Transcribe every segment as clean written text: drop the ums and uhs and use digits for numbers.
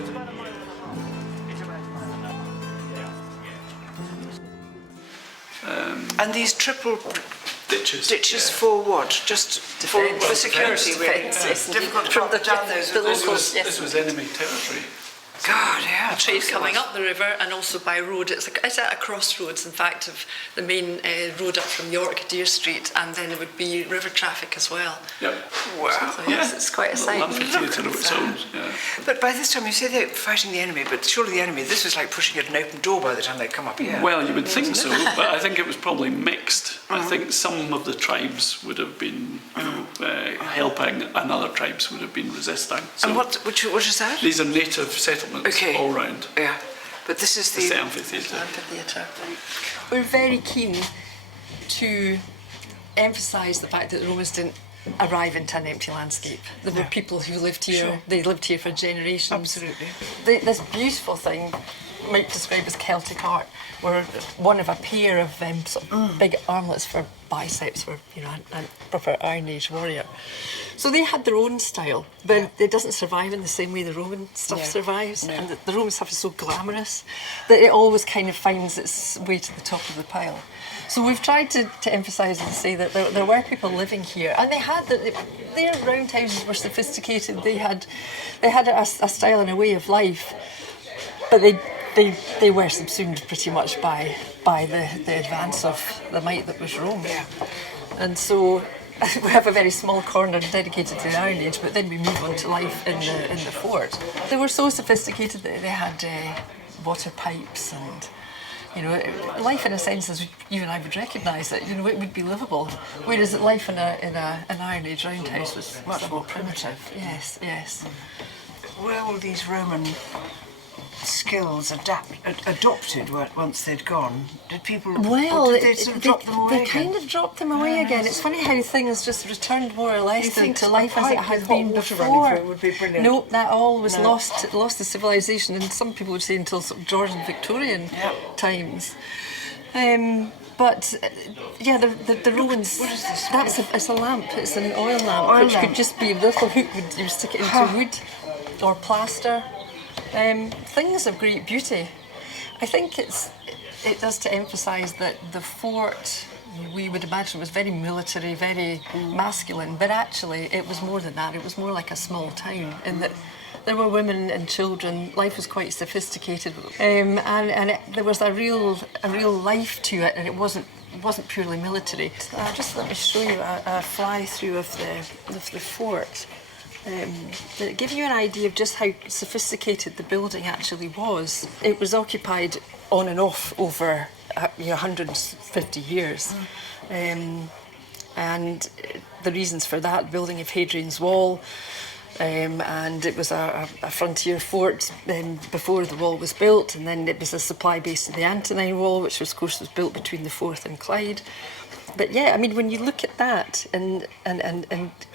it's about a mile and a half. It's about a mile and a half. And these triple ditches for what? Just for security, really? Defence, Difficult to drop down those. This was enemy territory. God, yeah. trade coming up the river and also by road. It's at a crossroads, in fact, of the main road up from York, Deer Street, and then there would be river traffic as well. Yep. Wow. So yes, it's quite a sight. Amphitheatre of its own. Yeah. But by this time, you say they're fighting the enemy, but surely the enemy, this was like pushing at an open door by the time they come up here. Well, you would think so, but I think it was probably mixed. I think some of the tribes would have been helping and other tribes would have been resisting. So and what is that? these are native settlements all round. Yeah. But this is the amphitheatre. We're very keen to emphasise the fact that the Romans didn't arrive into an empty landscape. There were people who lived here, they lived here for generations. Absolutely. This beautiful thing, might describe as Celtic art, were one of a pair of sort of big armlets for biceps for a proper Iron Age warrior. So they had their own style, but it doesn't survive in the same way the Roman stuff survives. No. And the Roman stuff is so glamorous that it always kind of finds its way to the top of the pile. So we've tried to emphasise and say that there were people living here, and they had their roundhouses were sophisticated. They had a style and a way of life, but they were subsumed pretty much by the advance of the might that was Rome. Yeah. And so we have a very small corner dedicated to the Iron Age, but then we move on to life in the fort. They were so sophisticated that they had water pipes and, life in a sense, as you and I would recognise it, it would be livable. Whereas life in an Iron Age roundhouse was much more primitive. Yes, yes. Were all these Roman skills adopted once they'd gone? Did people? Well, did they sort of drop them away they again? kind of dropped them away again. It's funny how things just returned more or less to life as it had been before. Would be brilliant. No, that all was lost the civilization, and some people would say until sort of Georgian Victorian times. But the Romans. What is this? It's a lamp. It's an oil lamp, which could just be a little hook. You stick it into wood or plaster. Things of great beauty. I think it does to emphasise that the fort, we would imagine, was very military, very masculine, but actually it was more than that. It was more like a small town in that there were women and children. Life was quite sophisticated, and there was a real life to it, and it wasn't purely military. Just let me show you a fly through of the fort. That give you an idea of just how sophisticated the building actually was. It was occupied on and off over 150 years. And the reasons for that, building of Hadrian's Wall, and it was a frontier fort before the wall was built, and then it was a supply base to the Antonine Wall, which of course was built between the Forth and Clyde. But yeah, I mean, when you look at that and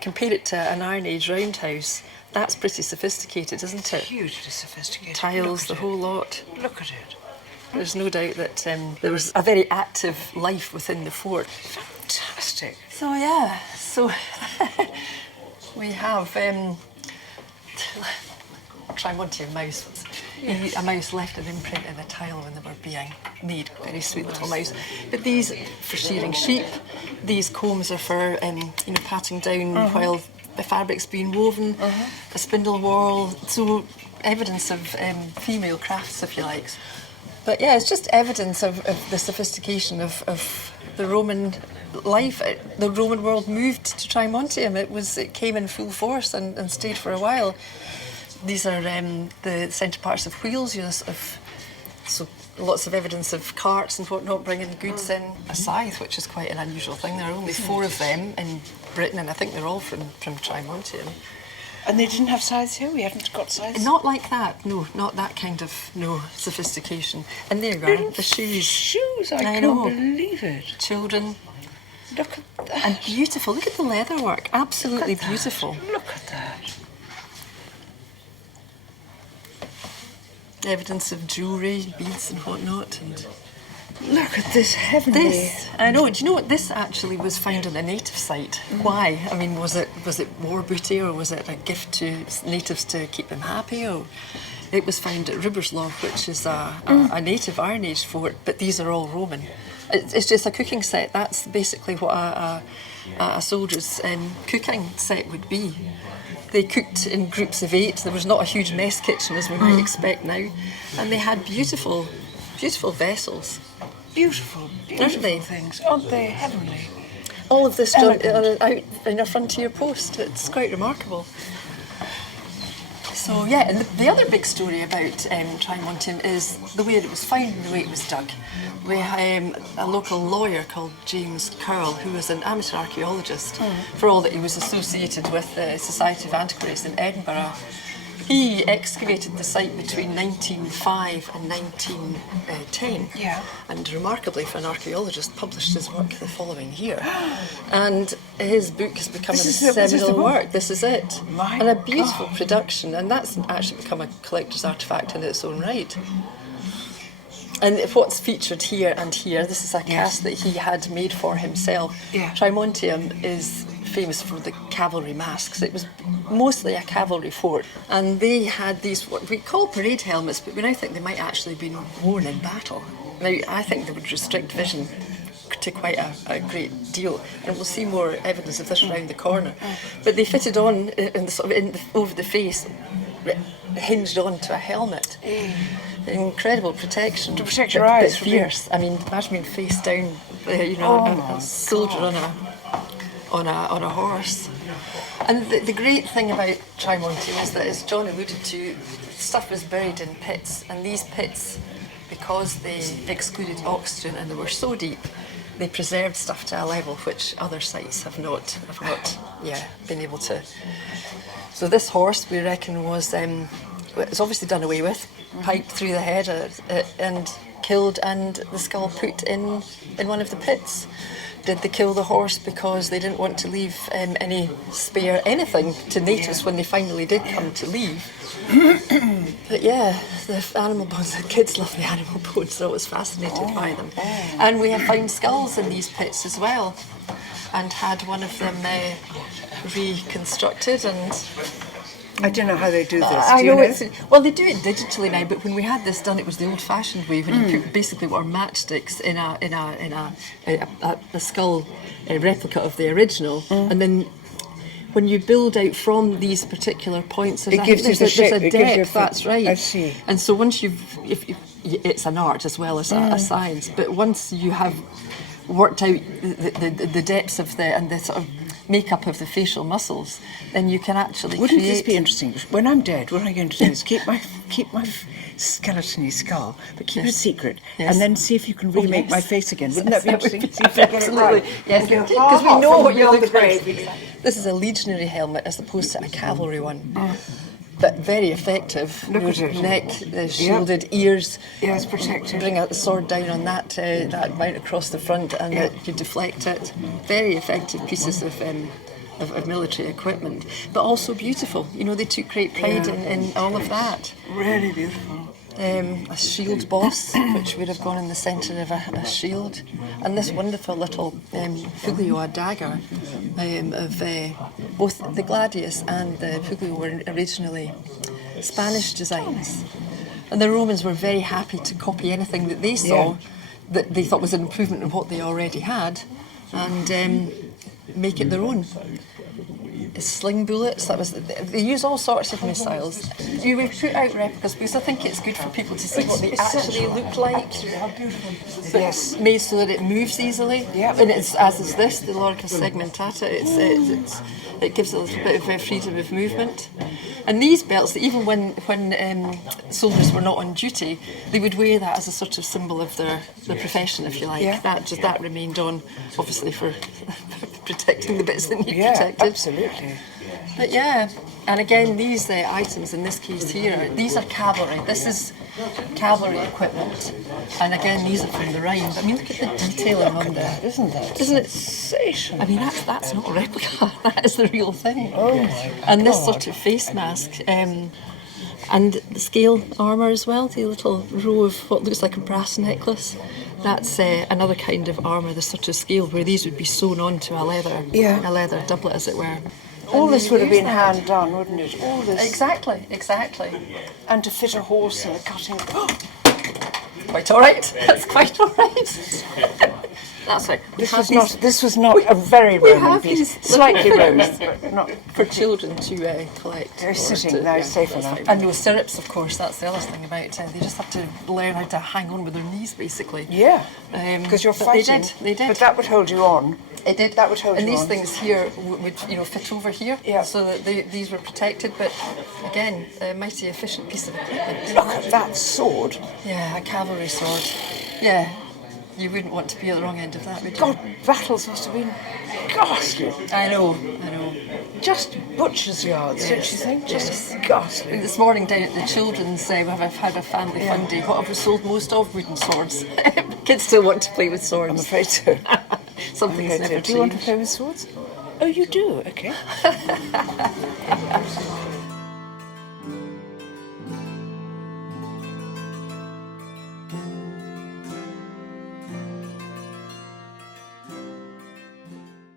compare it to an Iron Age roundhouse, that's pretty sophisticated, isn't it? Hugely sophisticated. Tiles, the whole lot. Look at it. There's no doubt that there was a very active life within the fort. Fantastic. So yeah, we have Trimontium mouse. A mouse left an imprint in the tile when they were being made. Very sweet little mouse. But these for shearing sheep. These combs are for patting down while the fabric's being woven. A spindle whorl. So evidence of female crafts, if you like. But yeah, it's just evidence of the sophistication of the Roman life. The Roman world moved to Trimontium. It came in full force and stayed for a while. These are the centre parts of wheels, so lots of evidence of carts and whatnot bringing goods in. A scythe, which is quite an unusual thing. There are only 4 of them in Britain, and I think they're all from Trimontium. And they didn't have scythes here? We haven't got scythes? Not like that, no, not that kind of sophistication. And there you are, the shoes. Shoes, I can't believe it. Children. Look at that. And beautiful, look at the leather work, absolutely beautiful. Look at that. Evidence of jewellery, beads and whatnot. And look at this heavenly. I know. Do you know what? This actually was found on a native site. Why? I mean, was it war booty, or was it a gift to natives to keep them happy? Or it was found at Ruberslough, which is a native Iron Age fort, but these are all Roman. It's just a cooking set. That's basically what a soldier's cooking set would be. They cooked in groups of 8. There was not a huge mess kitchen as we might expect now, and they had beautiful, beautiful vessels. Beautiful, Aren't they? things. Aren't they heavenly? All of this done out in a frontier post. It's quite remarkable. So yeah, and the other big story about Trimontium is the way it was found and the way it was dug. We had a local lawyer called James Naughtie, who was an amateur archaeologist, for all that he was associated with the Society of Antiquaries in Edinburgh. He excavated the site between 1905 and 1910, and remarkably for an archaeologist, published his work the following year. And his book has become a seminal work. This is it. And a beautiful production, and that's actually become a collector's artefact in its own right. And what's featured here and here, this is a cast that he had made for himself. Trimontium is famous for the cavalry masks. It was mostly a cavalry fort, and they had these what we call parade helmets, but we now think they might actually have been worn in battle. Now, I think they would restrict vision to quite a great deal, and we'll see more evidence of this around the corner. But they fitted on over the face, hinged onto a helmet. Incredible protection. To protect your eyes. But fierce. I mean, imagine being face down, a soldier on a horse. And the great thing about Trimontium is that, as John alluded to, stuff was buried in pits, and these pits, because they excluded oxygen and they were so deep, they preserved stuff to a level which other sites have not been able to. So this horse, we reckon, was it's obviously done away with, piped through the head and killed, and the skull put in one of the pits. Did they kill the horse because they didn't want to leave any spare anything to natives when they finally did come to leave? But yeah, the animal bones, the kids love the animal bones, so I was fascinated by them. And we have found skulls in these pits as well, and had one of them reconstructed. And I don't know how they do this. I know well, they do it digitally now, but when we had this done, it was the old-fashioned way, when you put basically what are matchsticks in a skull replica of the original, and then when you build out from these particular points, there's a depth. That's right. I see. And so once it's an art as well as a science, but once you have worked out the depths of and the sort of makeup of the facial muscles, then you can actually Wouldn't this be interesting? When I'm dead, what I'm going to do is keep my skeleton-y skull, but keep it a secret, and then see if you can remake my face again. Wouldn't that be interesting? See if you get it right. Yes, because we know what you look like. This is a legionary helmet as opposed to a cavalry one. But very effective. Look at it. Neck, shielded, ears. Yeah, it's protected. Bring out the sword down on that mount across the front, and you deflect it. Very effective pieces of military equipment, but also beautiful. You know, they took great pride in all of that. Really beautiful. A shield boss, which would have gone in the centre of a shield, and this wonderful little Buccleuch, a dagger, of both the gladius and the Buccleuch were originally Spanish designs, and the Romans were very happy to copy anything that they saw that they thought was an improvement of what they already had, and make it their own. Sling bullets, they use all sorts of missiles. We put out replicas because I think it's good for people to see what they actually look like. But made so that it moves easily. And it's, as is this, the Lorica segmentata, it gives a little bit of freedom of movement. And these belts, even when soldiers were not on duty, they would wear that as a sort of symbol of their profession, if you like. That remained on, obviously, for protecting the bits that need protected. Absolutely. But and again, these items in this case here, these are cavalry. This is cavalry equipment, and again, these are from the Rhine. But I mean, look at the detailing on there, isn't it? Isn't it sensational? I mean, that's not a replica. That is the real thing. Oh my God. And this sort of face mask. And the scale armour as well, the little row of what looks like a brass necklace. That's another kind of armour, the sort of scale where these would be sewn onto a leather doublet, as it were. All And this you would have use been that. hand done, wouldn't it? All this. Exactly, exactly. And to fit a horse in a cutting. Quite all right. That's quite all right. That's right. This was not a very Roman have piece. these Slightly Roman, but not for children to collect. They're or sitting to- now, yeah, safe that's enough. fine. And those stirrups, of course, that's the other thing about it. They just have to learn how to hang on with their knees, basically. Yeah, Um, because you're but fighting. They did. But that would hold you on. It did. That would hold and you these on. things here would, fit over here. Yeah. So that these were protected. But again, a mighty efficient piece of equipment. Look at that sword. Yeah, a cavalry sword. Yeah. You wouldn't want to be at the wrong end of that, would you? God, battles must have been ghastly. I know. Just butcher's yards, don't you think? Just ghastly. This morning down at the children's, we've had a family fun day. What have we sold most of? Wooden swords. Kids still want to play with swords. I'm afraid so. Something's Okay, never do you want to changed. play with swords? Oh, you do? Okay.